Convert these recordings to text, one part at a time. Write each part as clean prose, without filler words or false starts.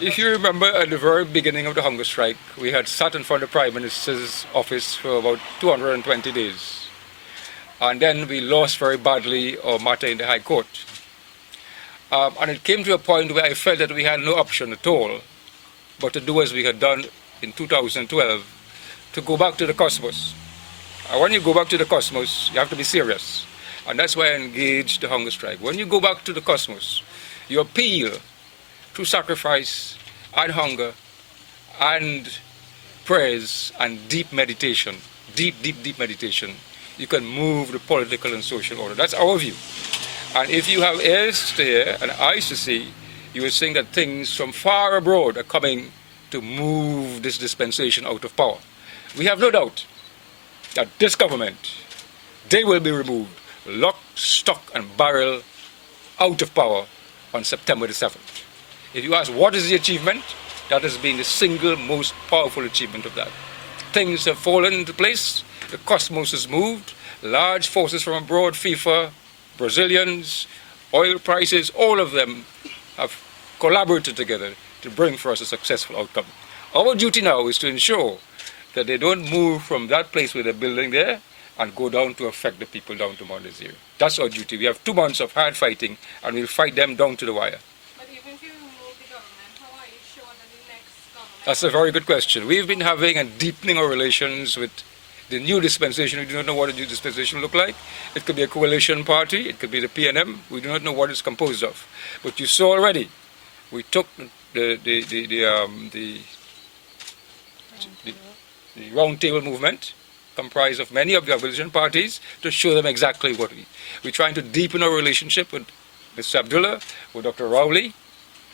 If you remember, at the very beginning of the hunger strike, we had sat in front of the Prime Minister's office for about 220 days. And then we lost very badly our matter in the High Court. And it came to a point where I felt that we had no option at all but to do as we had done in 2012, to go back to the cosmos. And when you go back to the cosmos, you have to be serious. And that's why I engaged the hunger strike. When you go back to the cosmos, you appeal through sacrifice and hunger and prayers and deep meditation, deep meditation, you can move the political and social order. That's our view. And if you have ears to hear and eyes to see, you will think that things from far abroad are coming to move this dispensation out of power. We have no doubt that this government, they will be removed, lock, stock and barrel, out of power on September the 7th. If you ask what is the achievement, that has been the single most powerful achievement of that. Things have fallen into place, the cosmos has moved, large forces from abroad, FIFA, Brazilians, oil prices, all of them have collaborated together to bring for us a successful outcome. Our duty now is to ensure that they don't move from that place where they're building there and go down to affect the people down to Mount Desir. That's our duty. We have 2 months of hard fighting and we'll fight them down to the wire. But even if you remove the government, how are you sure that the next government... That's a very good question. We've been having and deepening our relations with the new dispensation. We do not know what a new dispensation look like. It could be a coalition party, it could be the PNM. We do not know what it's composed of. But you saw already, we took the round table movement, comprised of many of the opposition parties, to show them exactly what we're trying to deepen our relationship with Mr. Abdullah, with Dr. Rowley,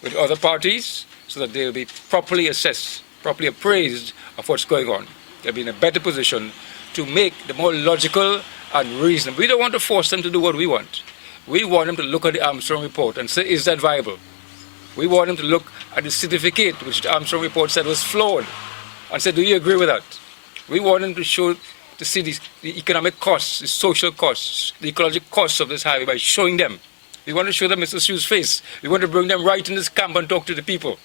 with other parties, so that they'll be properly assessed, properly appraised of what's going on. They'll be in a better position to make the more logical and reasonable. We don't want to force them to do what we want. We want them to look at the Armstrong report and say, is that viable? We want them to look at the certificate which the Armstrong report said was flawed and say, do you agree with that? We want them to see the economic costs, the social costs, the ecological costs of this highway by showing them. We want to show them Mr. Sue's face. We want to bring them right in this camp and talk to the people.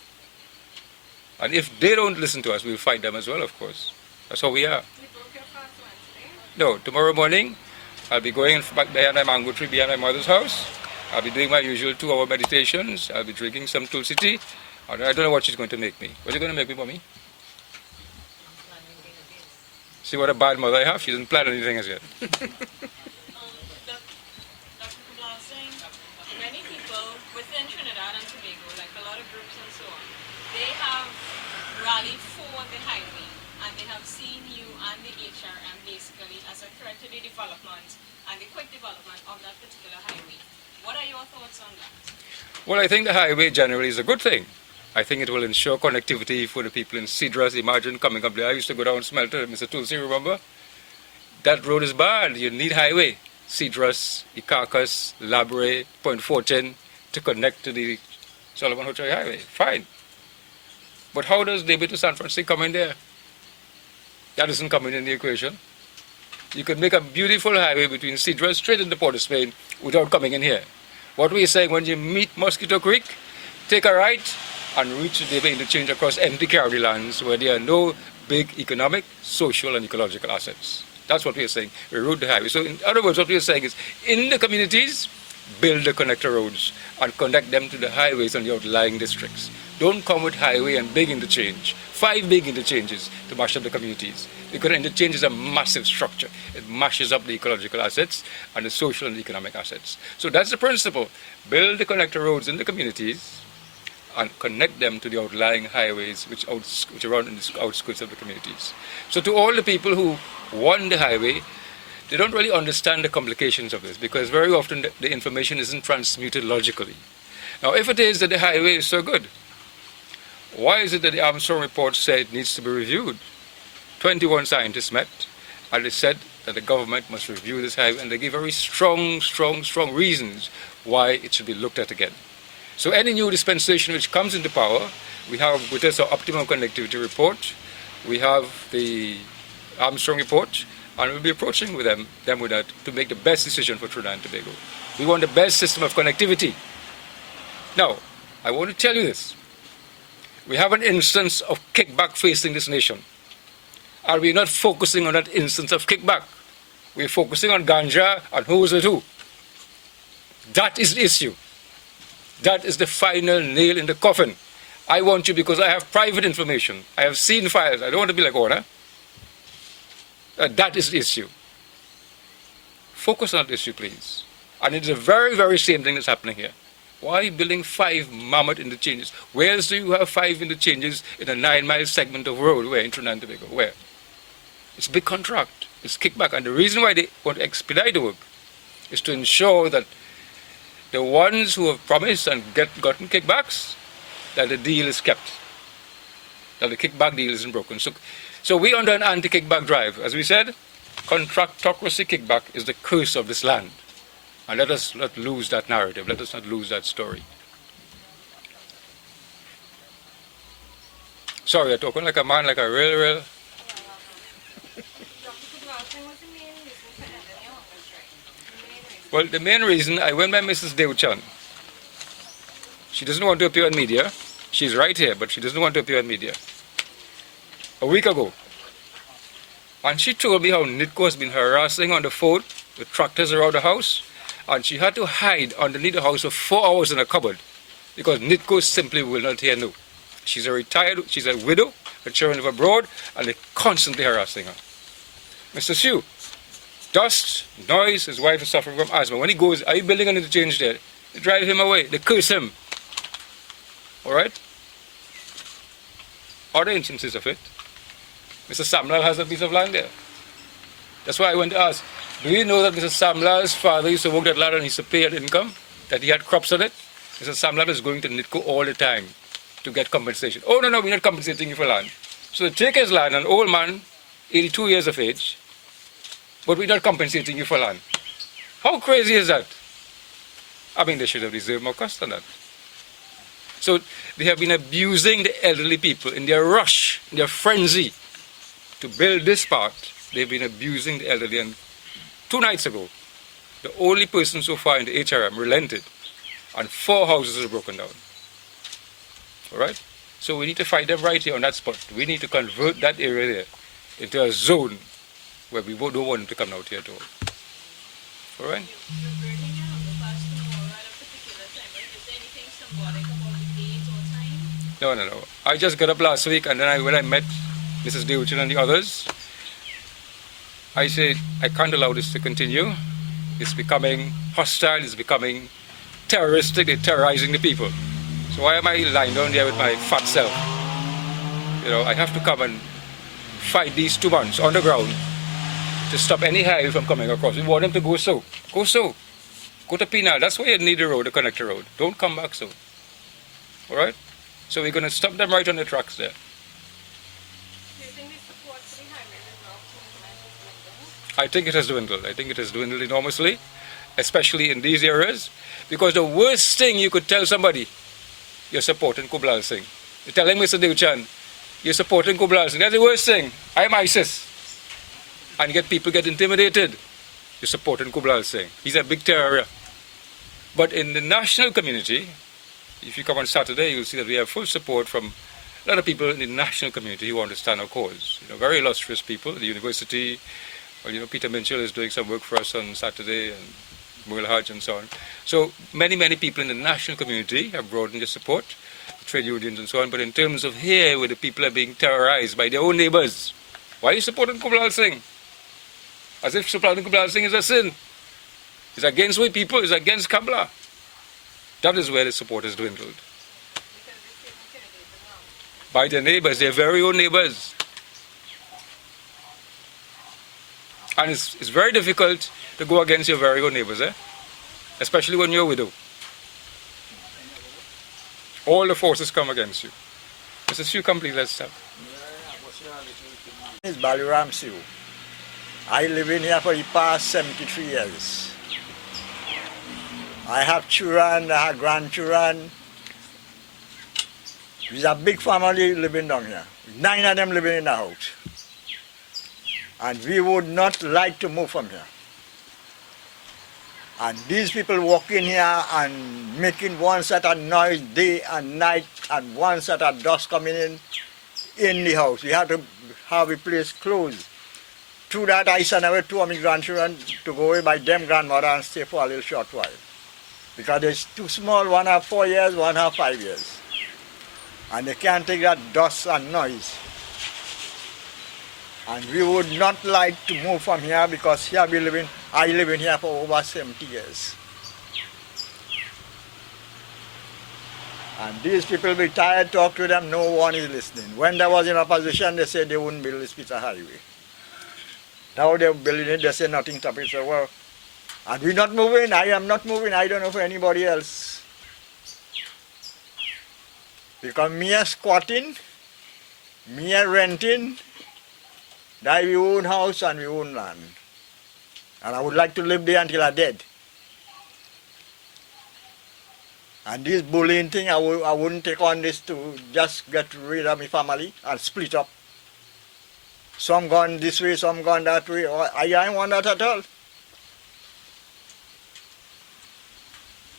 And if they don't listen to us, we'll fight them as well, of course. That's how we are. You broke your fast Wednesday? No, tomorrow morning, I'll be going back behind my mango tree behind my mother's house. I'll be doing my usual 2-hour meditations. I'll be drinking some tulsi tea. And I don't know what she's going to make me. What are you going to make me, Mommy? See what a bad mother I have? She doesn't plan anything as yet. Dr. Kublalsingh, many people within Trinidad and Tobago, like a lot of groups and so on, they have rallied for the highway and they have seen you and the HRM basically as a threat to the development and the quick development of that particular highway. What are your thoughts on that? Well, I think the highway generally is a good thing. I think it will ensure connectivity for the people in Cedras. Imagine coming up there. I used to go down Smelter, Mr. Tulsi, remember? That road is bad. You need highway. Cedras, Ikakas, Labre, Point Fortune to connect to the Solomon Hotel Highway. Fine. But how does David to San Francisco come in there? That doesn't come in the equation. You could make a beautiful highway between Cedras straight into Port of Spain without coming in here. What we're saying, when you meet Mosquito Creek, take a right and reach the Deba interchange across empty Caribbean lands where there are no big economic, social and ecological assets. That's what we're saying. We route the highway. So in other words, what we're saying is, in the communities, build the connector roads and connect them to the highways and the outlying districts. Don't come with highway and big interchange, 5 big interchanges to mash up the communities. Because interchange is a massive structure. It mashes up the ecological assets and the social and economic assets. So that's the principle. Build the connector roads in the communities and connect them to the outlying highways which are on the outskirts of the communities. So to all the people who want the highway, they don't really understand the complications of this because very often the information isn't transmuted logically. Now, if it is that the highway is so good, why is it that the Armstrong report said it needs to be reviewed? 21 scientists met and they said that the government must review this highway, and they gave very strong reasons why it should be looked at again. So any new dispensation which comes into power, we have with us our optimum connectivity report, we have the Armstrong report, and we'll be approaching with them with that to make the best decision for Trinidad and Tobago. We want the best system of connectivity. Now, I want to tell you this. We have an instance of kickback facing this nation. Are we not focusing on that instance of kickback? We're focusing on ganja and who's with who. That is the issue. That is the final nail in the coffin. I want you, because I have private information. I have seen files. I don't want to be like Orna. That is the issue. Focus on that issue, please. And it's the very, very same thing that's happening here. Why are you building 5 mammoth interchanges? Where else do you have 5 interchanges in a 9-mile segment of road? Where? In Trinidad and Tobago. Where? It's a big contract. It's kickback. And the reason why they want to expedite the work is to ensure that the ones who have promised and gotten kickbacks, that the deal is kept. That the kickback deal isn't broken. So we're under an anti-kickback drive. As we said, contractocracy kickback is the curse of this land. And let us not lose that narrative. Let us not lose that story. Sorry, I'm talking like a man, like a real... Dr. Kublalsingh, what's the main reason for ending your hunger strike? The main reason. Well, the main reason, I went by Mrs. Deuchan. She doesn't want to appear on media. She's right here, but she doesn't want to appear on media. A week ago. And she told me how NITCO has been harassing on the phone with tractors around the house. And she had to hide underneath the house for 4 hours in a cupboard because NITCO simply will not hear no. She's a widow, her children live abroad, and they're constantly harassing her. Mr. Sue, dust, noise, his wife is suffering from asthma. When he goes, are you building an interchange there? They drive him away, they curse him. All right? Other instances of it. Mr. Samlal has a piece of land there. That's why I went to ask, do you know that Mr. Samlal's father used to work that land and he used to pay an income? That he had crops on it? Mr. Samlal is going to NITCO all the time to get compensation. Oh, no, we're not compensating you for land. So they take his land, an old man, 82 years of age, but we're not compensating you for land. How crazy is that? I mean, they should have reserved more cost than that. So they have been abusing the elderly people in their rush, in their frenzy to build this part. They've been abusing the elderly, and 2 nights ago, the only person so far in the HRM relented, and 4 houses are broken down. All right? So we need to fight them right here on that spot. We need to convert that area there into a zone where we don't want them to come out here at all. All right? You're burning out the past tomorrow at a particular time, but is there anything symbolic about the date or time? No. I just got up last week, and then when I met Mrs. Deuchan and the others, I said, I can't allow this to continue. It's becoming hostile, it's becoming terroristic, they're terrorizing the people. So why am I lying down there with my fat self? You know, I have to come and fight these 2 months on the ground to stop any highway from coming across. We want them to go so. Go so. Go to Penal. That's why you need the road, the connector road. Don't come back so. All right? So we're going to stop them right on the tracks there. I think it has dwindled. I think it has dwindled enormously, especially in these areas, because the worst thing you could tell somebody, you're supporting Kublalsingh. You're telling Mr. Deuchan, you're supporting Kublalsingh. That's the worst thing. I'm ISIS. And yet people get intimidated. You're supporting Kublalsingh. He's a big terror. But in the national community, if you come on Saturday, you'll see that we have full support from a lot of people in the national community who understand our cause. You know, very illustrious people, the university. Well, you know, Peter Minshall is doing some work for us on Saturday, and Merle Hodge and so on. So many people in the national community have broadened their support, trade unions and so on. But in terms of here, where the people are being terrorized by their own neighbors, why are you supporting Kublalsingh? As if supporting Kublalsingh is a sin. It's against we people, it's against Kabla. That is where the support has dwindled. By their neighbors, their very own neighbors. And it's very difficult to go against your very own neighbors, especially when you're a widow. All the forces come against you. Mr. Sue, come please, let's start. It's Baliram Sue. I live in here for the past 73 years. I have children, I have grandchildren. There's a big family living down here. 9 of them living in the house. And we would not like to move from here. And these people walking here and making one set of noise day and night and one set of dust coming in the house. We had to have the place closed. Through that, I sent away two of my grandchildren to go away by them grandmother and stay for a little short while. Because they're too small, one have 4 years, one have 5 years. And they can't take that dust and noise. And we would not like to move from here because here I live in here for over 70 years. And these people be tired, talk to them, no one is listening. When they was in opposition, they said they wouldn't build this piece of highway. Now they're building it, they say nothing to it. So, well, and we're not moving, I am not moving, I don't know for anybody else. Because me a squatting, me a renting, that we own house and we own land. And I would like to live there until I'm dead. And this bullying thing, I wouldn't take on this to just get rid of my family and split up. Some gone this way, some gone that way. I don't want that at all.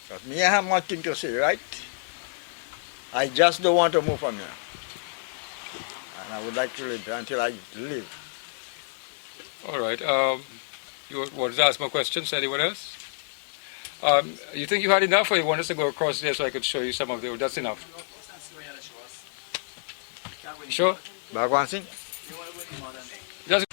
But me, I have nothing to say, right? I just don't want to move from here. And I would like to live there until I live. All right. You wanted to ask more questions? Anyone else? You think you had enough, or you want us to go across there so I could show you some of the... That's enough. Sure? Bhagwan Singh? Just...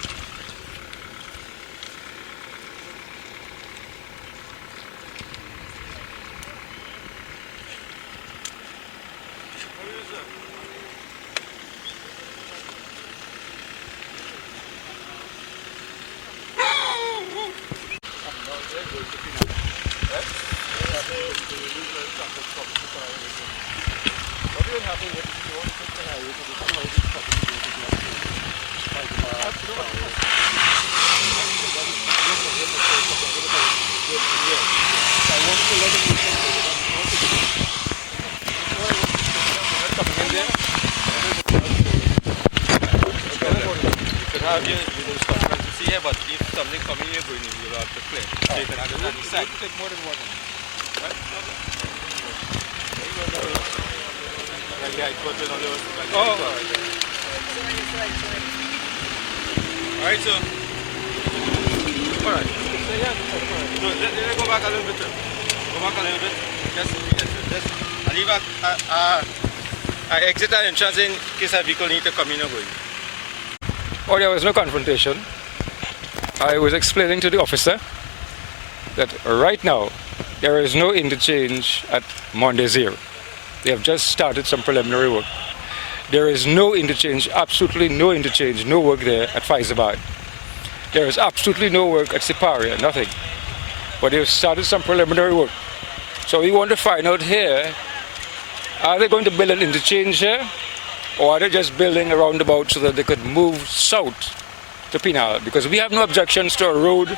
Alright, so. Alright. No, let go back a little bit. Go back a little bit. Just leave a exit and entrance in case a vehicle need to come in or going. Oh, there was no confrontation. I was explaining to the officer that right now there is no interchange at Monday Zero. They have just started some preliminary work. There is no interchange, absolutely no interchange, no work there at Faizabad. There is absolutely no work at Siparia, nothing. But they've started some preliminary work. So we want to find out here, are they going to build an interchange here? Or are they just building a roundabout so that they could move south to Pinal? Because we have no objections to a road.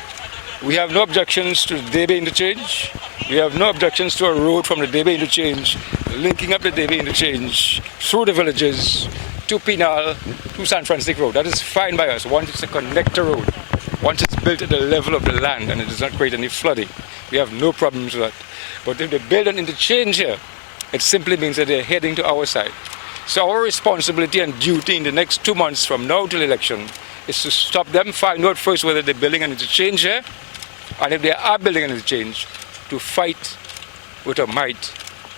We have no objections to the Debe interchange. We have no objections to a road from the Debe interchange, linking up the Debe interchange through the villages to Pinal, to San Francisco Road. That is fine by us, once it's a connector road. Once it's built at the level of the land and it does not create any flooding. We have no problems with that. But if they build an interchange here, it simply means that they're heading to our side. So our responsibility and duty in the next 2 months from now till election is to stop them, find out first whether they're building an interchange here, and if they are building an interchange, to fight with a might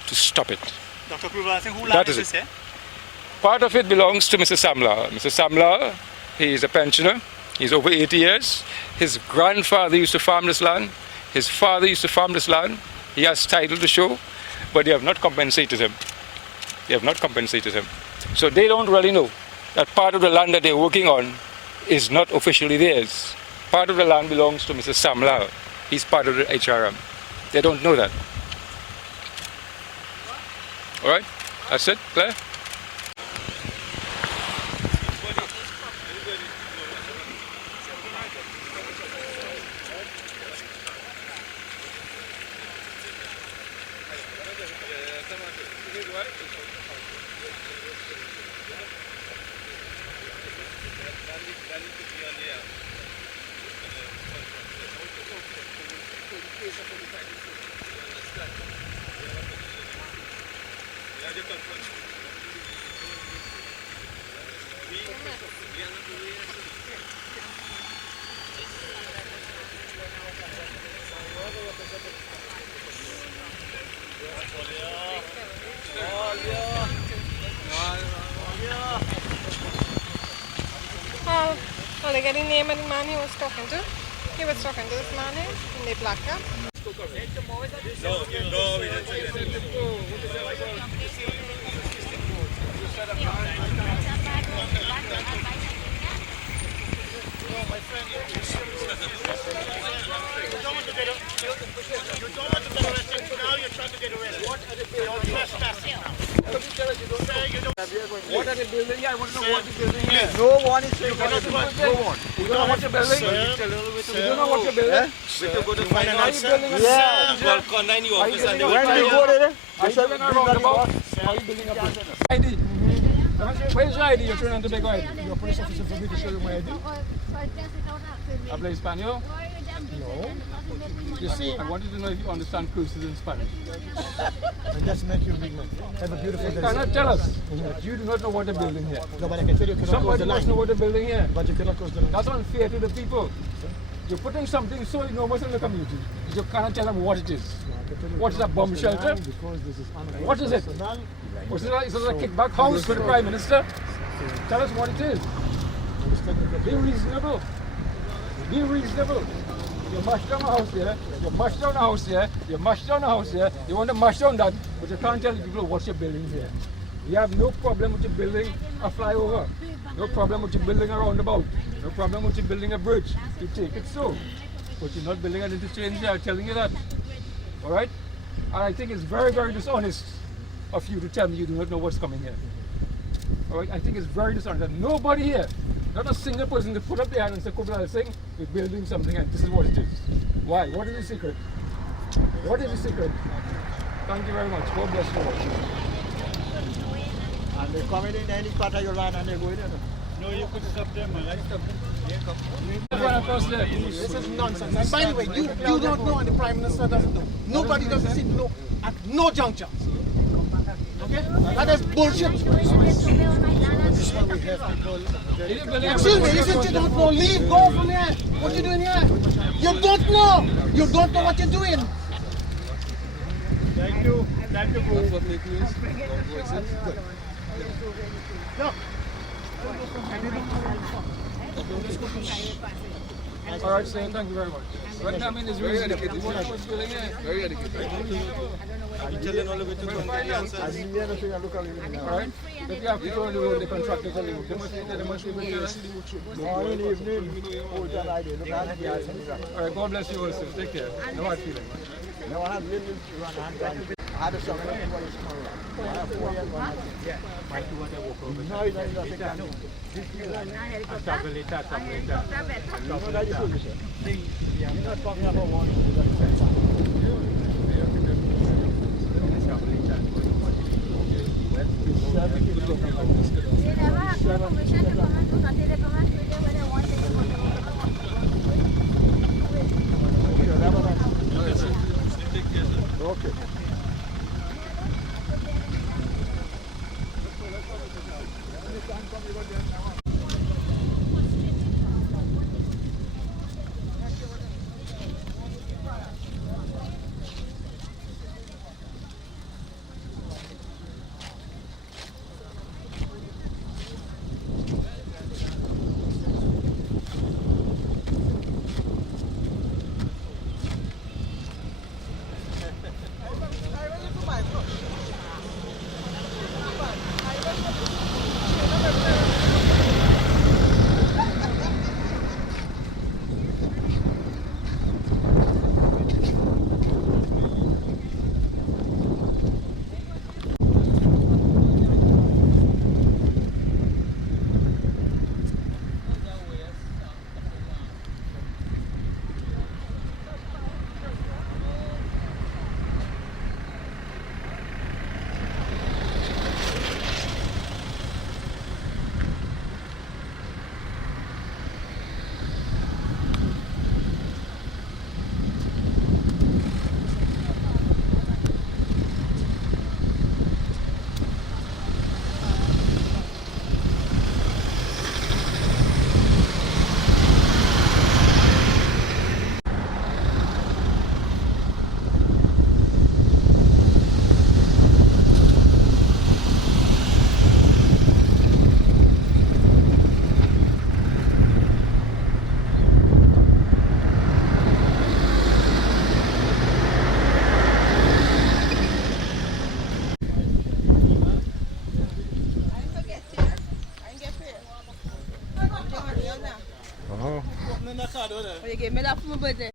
to stop it. Dr. Kublalsingh, who That is it. here? Part of it belongs to Mr. Samla. Mr. Samla, he is a pensioner. He's over 80 years. His grandfather used to farm this land. His father used to farm this land. He has title to show, but they have not compensated him. They have not compensated him. So they don't really know that part of the land that they're working on is not officially theirs. Part of the land belongs to Mr. Samla. He's part of the HRM. They don't know that. All right? That's it, Claire? Thank you. Oh, they get the name of the man he was talking to? He was talking to this man here in the black cap. What are they building here? I want to know what they're building here. No one is saying what is it. No one. You don't know what you're building? You don't know what you're building? Are you building a Yeah. Well, contact your office and they will When tell we you. go there, Are you building a roundabout? Are you building a bridge? ID. Where's your ID? You're trying to make ID. You're a police officer for me to show you my ID. Habla Espanol? No. You see, I wanted to know if you understand cruises in Spanish. And just make you big man. Have a beautiful You day. cannot tell us. You do not know what they're building here. No, but I can tell you cannot cross Somebody the must line. know what they're building here. But you cannot cross the line. That's unfair to the people. You're putting something so enormous in the community. You cannot tell them what it is. What is a bomb shelter? Because this is What is it? Is it a kickback house for the Prime Minister? Tell us what it is. Be reasonable. Be reasonable. You mash down a house here, you mash down a house here, you mash down a house here, you want to mash down that, but you can't tell the people what you're building here. We have no problem with you building a flyover, no problem with you building a roundabout, no problem with you building a bridge. You take it so. But you're not building an interchange here, I'm telling you that. Alright? And I think it's very, very dishonest of you to tell me you do not know what's coming here. Alright? I think it's very dishonest that nobody here, not a single person, to put up their hand and say, KUBLALSINGH, we're building something and this is what it is. Why? What is the secret? What is the secret? Thank you very much. God bless you all. and they come in any part of your land and they go in there. No, you could stop them, man. I stop them. Everyone across there. This is nonsense. And by the way, you don't know and the Prime Minister doesn't know. Nobody doesn't sit no at no juncture. Okay? That is bullshit. Excuse Excuse me, you said you don't know. Leave, go from here. What you doing here? You don't know. You don't know what you're doing. Thank you. Thank you. That's what make news. Look. Alright, sir, thank you very much. Right now, I mean, it's Very really educated. what's building here. Very educated. I'm telling all of it to come to the answers. As in there, nothing I look at it now. Alright? If you have people on the road, the contractors on the road, they must be able to tell us. Morning, evening, whole time I did. Look at the eyes and that. Alright, God bless you also. Take care. No hard feelings. No, I have little run hand down. I had a summer for this tomorrow. I have 4 years one. Yeah. No, it's not nothing. You know that is foolish. You're not talking about one. Okay. You gave me that for my birthday.